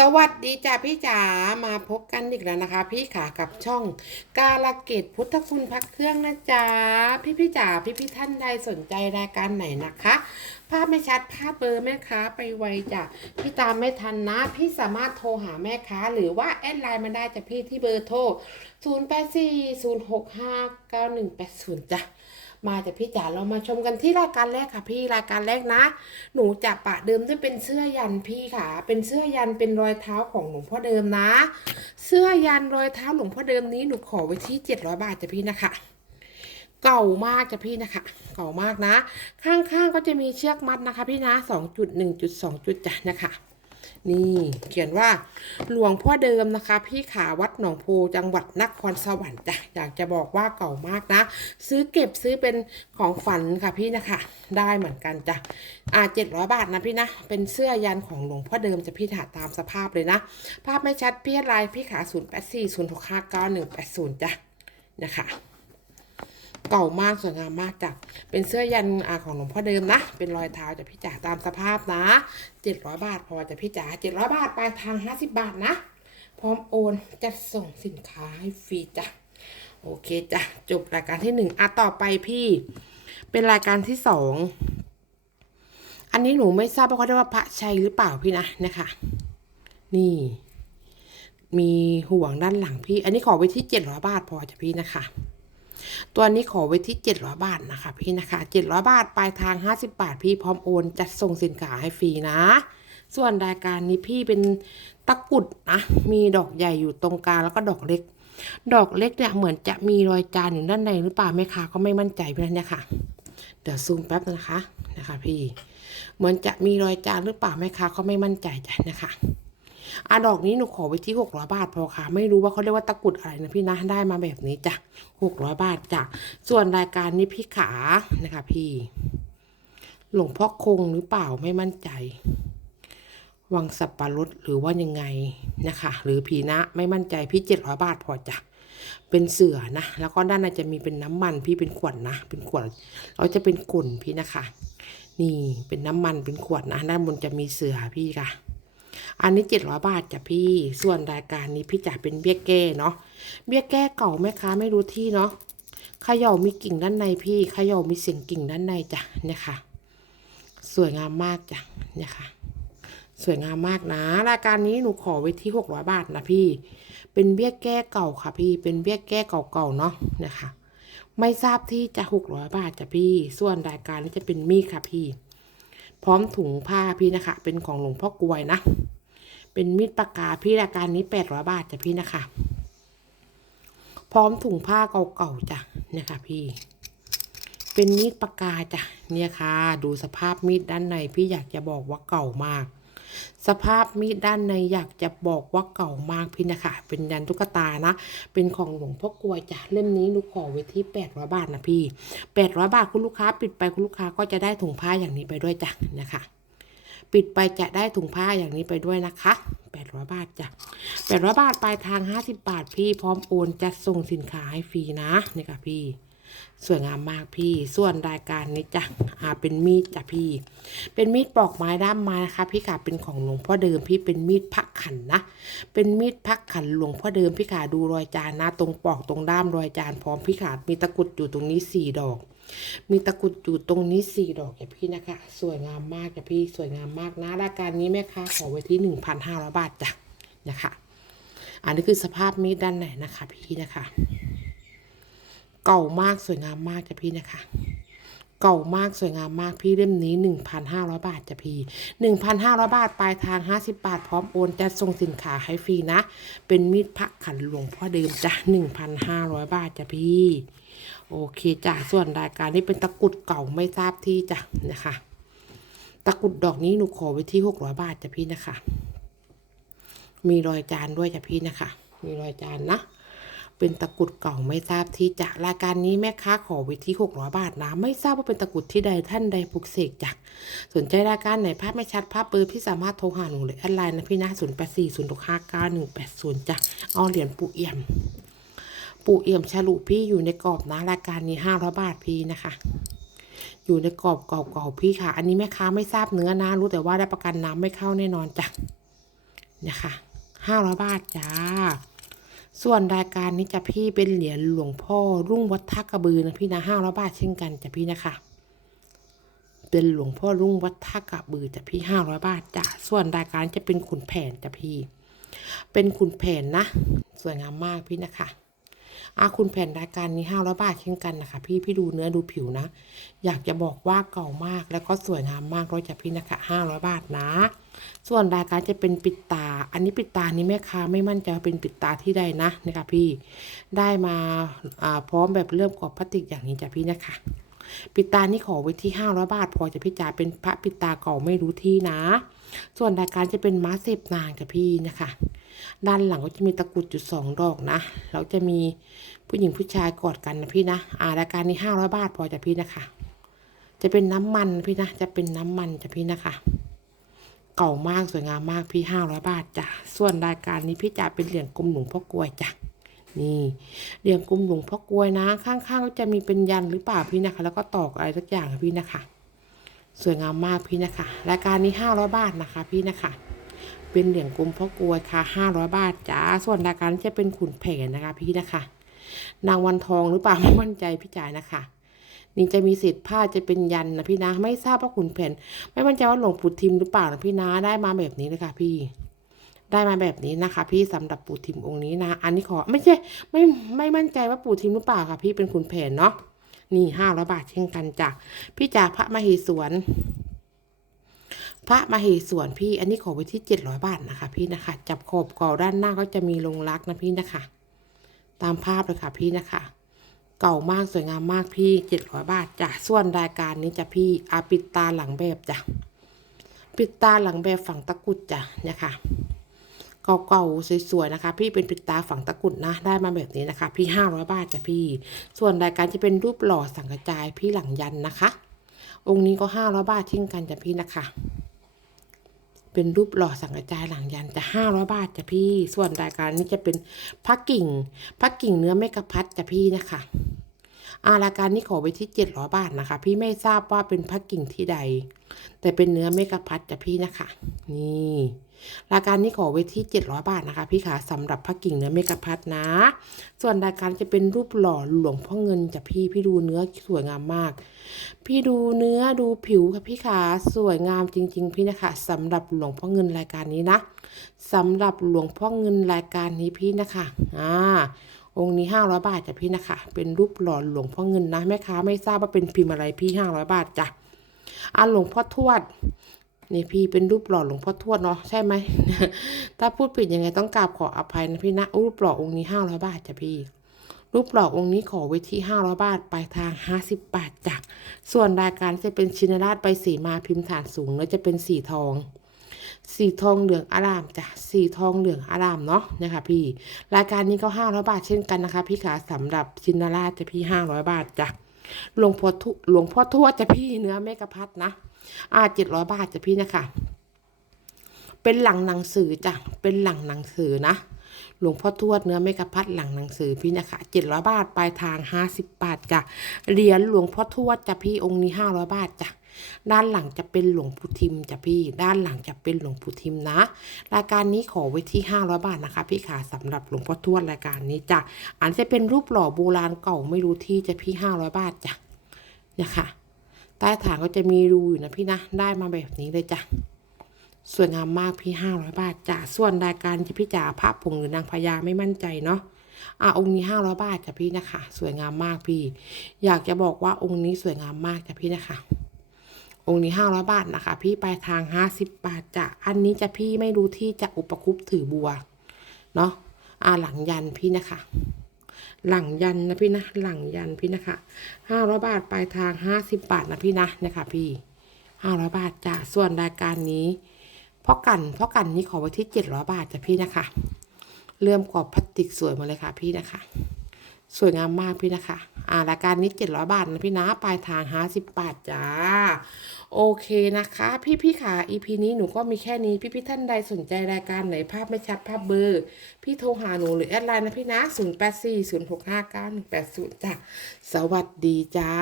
สวัสดีจ้าพี่จ๋ามาพบกันอีกแล้วนะคะ พี่ขากับช่องกาลเกตพุทธคุณพักเครื่องนะจ๊ะพี่พี่จ๋าพี่พี่ท่านใดสนใจรายการไหนนะคะ ภาพไม่ชัดภาพเบอร์แม่ค้าไปไวจ้ะพี่ตามไม่ทันนะ พี่สามารถโทรหาแม่ค้า หรือว่าแอดไลน์มาได้จ้ะพี่ที่เบอร์โทร 0 8 4 0 6 5 9 1 8 0จ้ะ มาจากพี่จ๋าเรามาชมกันที่รายการแรกค่ะ พี่รายการแรกนะ หนูจะปะเดิมด้วยเป็นเสื้อยันพี่ค่ะ เป็นเสื้อยันเป็นรอยเท้าของหลวงพ่อเดิมนะ เสื้อยันรอยเท้าหลวงพ่อเดิมนี้หนูขอไว้ที่เจ็ดร้อยบาทจ้ะพี่นะคะ เก่ามากจ้ะพี่นะคะ เก่ามากนะ ข้างๆก็จะมีเชือกมัดนะคะ พี่นะสองจุดหนึ่งจุดสองจุดจ้ะนะคะ นี่เขียนว่าหลวงพ่อเดิมนะคะ พี่ขาวัดหนองโพจังหวัดนครสวรรค์จ้ะอยากจะบอกว่าเก่ามากนะ ซื้อเก็บซื้อเป็นของฝันค่ะพี่นะคะ ได้เหมือนกันจ้ะอ่าเจ็ดร้อยบาทนะพี่นะ เป็นเสื้อยันของหลวงพ่อเดิมจะพี่ถาตามสภาพเลยนะ ภาพไม่ชัดพี่ลายพี่ขาศูนย์แปดสี่ศูนย์หกห้าเก้าหนึ่งแปดศูนย์จ้ะนะคะ เก่ามากสวยงามมากจ้ะเป็นเสื้อยันอาของหลวงพ่อเดิมนะ เป็นรอยเท้าจากพี่จ๋าตามสภาพนะเจ็ดร้อยบาทพอจากพี่จ๋าเจ็ดร้อยบาทปลายทางห้าสิบบาทนะ พร้อมโอนจะส่งสินค้าให้ฟรีจ้ะโอเคจ้ะจบรายการที่หนึ่งอะต่อไปพี่ เป็นรายการที่สองอันนี้หนูไม่ทราบว่าเขาเรียกว่าพระชัยหรือเปล่าพี่นะนะคะ นี่ มีห่วงด้านหลังพี่ อันนี้ขอไว้ที่เจ็ดร้อยบาทพอจ้ะพี่นะคะ ตัวนี้ขอไว้ที่ 700 บาทนะคะพี่นะคะ 700 บาทปลายทาง 50 บาท พี่พร้อมโอนจัดส่งสินค้าให้ฟรีนะ ส่วนรายการนี้พี่เป็นตะกุดนะมีดอกใหญ่อยู่ตรงกลางแล้วก็ดอกเล็ก ดอกเล็กเนี่ยเหมือนจะมีรอยจานอยู่ด้านในหรือเปล่าแม่ค้าก็ไม่มั่นใจพี่นะเนี่ยค่ะ เดี๋ยวซูมแป๊บนะคะนะคะ พี่ เหมือนจะมีรอยจานหรือเปล่าแม่ค้าก็ไม่มั่นใจจ้ะนะคะ อะดอกนี้หนูขอไว้ที่หกร้อยบาทพอค่ะ ไม่รู้ว่าเขาเรียกว่าตะกุดอะไรนะพี่นะ ได้มาแบบนี้จ้ะหกร้อยบาทจ้ะ ส่วนรายการนี้พี่ขานะคะ พี่ หลวงพ่อคงหรือเปล่าไม่มั่นใจ วังสับปะรดหรือว่ายังไงนะคะ หรือผีนะไม่มั่นใจพี่เจ็ดร้อยบาทพอจ้ะเป็นเสือนะ แล้วก็ด้านในจะมีเป็นน้ำมันพี่เป็นขวดนะ เป็นขวดเราจะเป็นกุ่นพี่นะคะ นี่เป็นน้ำมันเป็นขวดนะ ด้านบนจะมีเสือพี่ค่ะ อันนี้เจ็ดร้อยบาทจ้ะพี่ ส่วนรายการนี้พี่จ๋าเป็นเบี้ยแก้เนาะ เบี้ยแก้เก่าแม่ค้าไม่รู้ที่เนาะขย่ามีกิ่งด้านในพี่ขย่ามีเสียงกิ่งด้านในจ้ะเนี่ยค่ะ สวยงามมากจ้ะเนี่ยค่ะ สวยงามมากนะ รายการนี้หนูขอไว้ที่หกร้อยบาทนะพี่ เป็นเบี้ยแก้เก่าค่ะ พี่ เป็นเบี้ยแก้เก่าๆเนาะเนี่ยค่ะ ไม่ทราบที่จะหกร้อยบาทจ้ะพี่ ส่วนรายการนี้จะเป็นมีดค่ะพี่ พร้อมถุงผ้าพี่นะคะ เป็นของหลวงพ่อกลวยนะ เป็นมีดปากกาพี่ราการนี้แปดร้อยบาทจ้ะพี่นะคะ พร้อมถุงผ้าเก่าๆจ้ะเนี่ยค่ะพี่ เป็นมีดปากกาจ้ะเนี่ยค่ะ ดูสภาพมีดด้านในพี่อยากจะบอกว่าเก่ามาก สภาพมีดด้านในอยากจะบอกว่าเก่ามากพี่นะคะ เป็นยันตุ๊กตานะ เป็นของหลวงพ่อกลวยจ้ะเล่มนี้หนูขอไว้ที่แปดร้อยบาทนะพี่แปดร้อยบาทคุณลูกค้าปิดไปคุณลูกค้าก็จะได้ถุงผ้าอย่างนี้ไปด้วยจ้ะนะคะ ปิดไปจะได้ถุงผ้าอย่างนี้ไปด้วยนะคะ800 บาทจ้ะ800 บาทปลายทาง 50 บาทพี่พร้อมโอนจัดส่งสินค้าให้ฟรีนะนี่ค่ะพี่ สวยงามมากพี่ ส่วนรายการนี้จ้ะอ่าเป็นมีดจ้ะพี่ เป็นมีดปอกไม้ด้ามไม้นะคะ พี่ขาเป็นของหลวงพ่อเดิมพี่เป็นมีดพักขันนะ เป็นมีดพักขันหลวงพ่อเดิมพี่ขาดูรอยจานนะ ตรงปอกตรงด้ามรอยจานพร้อมพี่ขามีตะกรุดอยู่ตรงนี้สี่ดอก มีตะกรุดอยู่ตรงนี้สี่ดอกจ้ะพี่นะคะ สวยงามมากจ้ะพี่สวยงามมากนะรายการนี้แม่ค้าขอไว้ที่หนึ่งพันห้าร้อยบาทจ้ะนะคะ อันนี้คือสภาพมีดด้านไหนนะคะ พี่นะคะ เก่ามากสวยงามมากจ้ะพี่นะคะ เก่ามากสวยงามมากพี่เล่มนี้หนึ่งพันห้าร้อยบาทจะพี่หนึ่งพันห้าร้อยบาท ปลายทางห้าสิบบาท พร้อมโอนจะส่งสินค้าให้ฟรีนะ เป็นมีดพักขันหลวงพ่อเดิมจ้ะหนึ่งพันห้าร้อยบาทจะพี่ โอเคจ้ะส่วนรายการนี้เป็นตะกุดเก่าไม่ทราบที่จ้ะนะคะ ตะกุดดอกนี้หนูขอไว้ที่หกร้อยบาทจ้ะพี่นะคะ มีรอยจานด้วยจ้ะพี่นะคะ มีรอยจานนะ เป็นตะกรุดเก่าไม่ทราบที่จะรายการนี้แม่ค้าขอว้ที่หกร้อยบาทนะ ไม่ทราบว่าเป็นตะกรุดที่ใดท่านใดปลุกเสกจ้ะสนใจรายการไหนภาพไม่ชัดภาพเบอร์พี่สามารถโทรหาหนูเลยแอดไลน์นะพี่นะศูนย์แปดสี่ศูนย์หกห้าเก้าหนึ่งแปดศูนย์จ้ะเอาเหรียญปู่เอี่ยม ปู่เอี่ยมฉลุพี่อยู่ในกรอบนะรายการนี้ห้าร้อยบาทพี่นะคะอยู่ในกรอบเก่าๆพี่ค่ะ อันนี้แม่ค้าไม่ทราบเนื้อนะ รู้แต่ว่าได้ประกันน้ำไม่เข้าแน่นอนจ้ะนะคะห้าร้อยบาทจ้า ส่วนรายการนี้จะพี่เป็นเหรียญหลวงพ่อรุ่งวัดท่ากระบือนะพี่นะห้าร้อยบาทเช่นกันจะพี่นะคะ เป็นหลวงพ่อรุ่งวัดท่ากระบือจะพี่ห้าร้อยบาทจ้ะส่วนรายการจะเป็นขุนแผนจะพี่ เป็นขุนแผนนะ สวยงามมากพี่นะคะ อาคุณแผ่นรายการนี้ห้าร้อยบาทเช่นกันนะคะ พี่พี่ดูเนื้อดูผิวนะ อยากจะบอกว่าเก่ามากแล้วก็สวยงามมากร้อยจากพี่นะคะห้าร้อยบาทนะ ส่วนรายการจะเป็นปิดตา อันนี้ปิดตานี้แม่ค้าไม่มั่นใจเป็นปิดตาที่ใดนะนะคะพี่ ได้มาอ่าพร้อมแบบเริ่มกรอบพลาสติกอย่างนี้จ้ะพี่นะคะ ปิดตานี่ขอไว้ที่ห้าร้อยบาท พอจะพี่จ๋าเป็นพระปิดตาเก่าไม่รู้ที่นะ ส่วนรายการจะเป็นม้าเสพนางจ้ะพี่นะคะ ด้านหลังก็จะมีตะกรุดจุดสองดอกนะแล้วจะมีผู้หญิงผู้ชายกอดกันนะพี่นะอ่ารายการนี้ห้าร้อยบาทพอจะพี่นะคะ จะเป็นน้ำมันพี่นะจะเป็นน้ำมันจะพี่นะคะเก่ามากสวยงามมากพี่ห้าร้อยบาทจ้ะ ส่วนรายการนี้พี่จะเป็นเหรียญกลมหลวงพ่อกลวยจ้ะ นี่เหรียญกลมหลวงพ่อกลวยนะ ข้างๆก็จะมีเป็นยันหรือเปล่าพี่นะคะ แล้วก็ตอกอะไรสักอย่างพี่นะคะ สวยงามมากพี่นะคะ รายการนี้ห้าร้อยบาทนะคะ พี่นะคะ เป็นเหรียญกลมพ่อกลวยค่ะห้าร้อยบาทจ้าส่วนรายการจะเป็นขุนแผนนะคะ พี่นะคะ นางวันทองหรือเปล่าไม่มั่นใจพี่จ๋ายนะคะนี่จะมีสิทธิ์ผ้าจะเป็นยันนะพี่นะ ไม่ทราบว่าขุนแผนไม่มั่นใจว่าหลวงปู่ทิมหรือเปล่านะพี่นะได้มาแบบนี้เลยค่ะพี่ ได้มาแบบนี้นะคะ พี่สำหรับปู่ทิมองค์นี้นะ อันนี้ขอไม่ใช่ไม่ไม่มั่นใจว่าปู่ทิมหรือเปล่าค่ะ พี่เป็นขุนแผนเนาะนี่ห้าร้อยบาทเช่นกันจ้ะพี่จ๋าพระมเหสวนพระมเหสวนพี่ อันนี้ขอไว้ที่เจ็ดร้อยบาทนะคะ พี่นะคะ จับขอบกอด้านหน้าก็จะมีลงรักนะพี่นะคะ ตามภาพเลยค่ะพี่นะคะเก่ามากสวยงามมากพี่เจ็ดร้อยบาทจ้ะส่วนรายการนี้จะพี่อาปิดตาหลังแบบจ้ะปิดตาหลังแบบฝั่งตะกุดจ้ะเนี่ยค่ะ เก่าๆสวยๆนะคะ พี่เป็นปิดตาฝังตะกุดนะ ได้มาแบบนี้นะคะ พี่ห้าร้อยบาทจ้ะพี่ ส่วนรายการจะเป็นรูปหล่อสังกระจายพี่หลังยันนะคะ องค์นี้ก็ห้าร้อยบาทเช่นกันจ้ะพี่นะคะ เป็นรูปหล่อสังกระจายหลังยันจะห้าร้อยบาทจ้ะพี่ ส่วนรายการนี้จะเป็นพักกิ่งพักกิ่งเนื้อเมกะพัดจ้ะพี่นะคะอารายการนี้ขอไว้ที่เจ็ดร้อยบาทนะคะ พี่ไม่ทราบว่าเป็นพักกิ่งที่ใด แต่เป็นเนื้อเมกะพัดจ้ะพี่นะคะ นี่ รายการนี้ขอไว้ที่เจ็ดร้อยบาทนะคะ พี่ขาสำหรับพักกิ่งเนื้อเมกะพัดนะ ส่วนรายการจะเป็นรูปหล่อหลวงพ่อเงินจ้ะพี่พี่ดูเนื้อสวยงามมาก พี่ดูเนื้อดูผิวค่ะพี่ขาสวยงามจริง ๆ พี่นะคะสำหรับหลวงพ่อเงินรายการนี้นะสำหรับหลวงพ่อเงินรายการนี้พี่นะคะอ่าองค์นี้ห้าร้อยบาทจ้ะพี่นะคะ เป็นรูปหล่อหลวงพ่อเงินนะแม่ค้าไม่ทราบว่าเป็นพิมพ์อะไรพี่ห้าร้อยบาทจ้ะอ่าหลวงพ่อทวด นี่พี่เป็นรูปหล่อหลวงพ่อทวดเนาะใช่ไหม ถ้าพูดผิดยังไงต้องกราบขออภัยนะพี่นะรูปหล่อองค์นี้ห้าร้อยบาทจ้ะพี่รูปหล่อองค์นี้ขอไว้ที่500บาทปลายทาง 50 บาทจ้ะส่วนรายการจะเป็นชินราชใบสีมาพิมพ์ฐานสูงแล้วจะเป็นสีทอง สีทองเหลืองอารามจ้ะสีทองเหลืองอารามเนาะนะคะพี่ รายการนี้ก็500บาทเช่นกันนะคะ พี่ขาสำหรับชินราชจะพี่500บาทจ้ะ หลวงพ่อทุหลวงพ่อทวดจะพี่เนื้อเมกะพัดนะ อ่า700บาทจะพี่นะคะ เป็นหลังหนังสือจ้ะ เป็นหลังหนังสือนะ หลวงพ่อทวดเนื้อเมกะพัดหลังหนังสือพี่นะคะเจ็ดร้อยบาทปลายทางห้าสิบบาทจ้ะ เหรียญหลวงพ่อทวดจะพี่องค์นี้ห้าร้อยบาทจ้ะ ด้านหลังจะเป็นหลวงปู่ทิมจ้ะพี่ ด้านหลังจะเป็นหลวงปู่ทิมนะ รายการนี้ขอไว้ที่ห้าร้อยบาทนะคะ พี่ขาสำหรับหลวงพ่อทวดรายการนี้จ้ะอันจะเป็นรูปหล่อโบราณเก่าไม่รู้ที่จะพี่ห้าร้อยบาทจ้ะเนี่ยค่ะใต้ฐานก็จะมีรูอยู่นะพี่นะ ได้มาแบบนี้เลยจ้ะสวยงามมากพี่ห้าร้อยบาทจ้ะส่วนรายการที่พี่จ๋าพระผงหรือนางพญาไม่มั่นใจเนาะอะองค์นี้ห้าร้อยบาทจ้ะพี่นะคะ สวยงามมากพี่ อยากจะบอกว่าองค์นี้สวยงามมากจ้ะพี่นะคะ องค์นี้ห้าร้อยบาทนะคะ พี่ปลายทางห้าสิบบาทจ้ะอันนี้จะพี่ไม่รู้ที่จะอุปคุปถือบัวเนาะอ่าหลังยันพี่นะคะ หลังยันนะพี่นะ หลังยันพี่นะคะห้าร้อยบาทปลายทางห้าสิบบาทนะพี่นะนะคะพี่ห้าร้อยบาทจ้ะส่วนรายการนี้พ่อกันพ่อกันนี่ขอไว้ที่เจ็ดร้อยบาทจ้ะพี่นะคะเริ่มกรอบพลาสติกสวยมาเลยค่ะพี่นะคะ สวยงามมากพี่นะคะ อ่ารายการนี้เจ็ดร้อยบาทนะพี่นะปลายทางห้าสิบบาทจ้า โอเคนะคะ พี่พี่ค่ะ EP นี้หนูก็มีแค่นี้ พี่พี่ท่านใดสนใจรายการไหนภาพไม่ชัดภาพเบอร์ พี่โทรหาหนูหรือแอดไลน์นะพี่นะ0 8 4 0 6 5 9 1 8 0จ้ะสวัสดีจ้า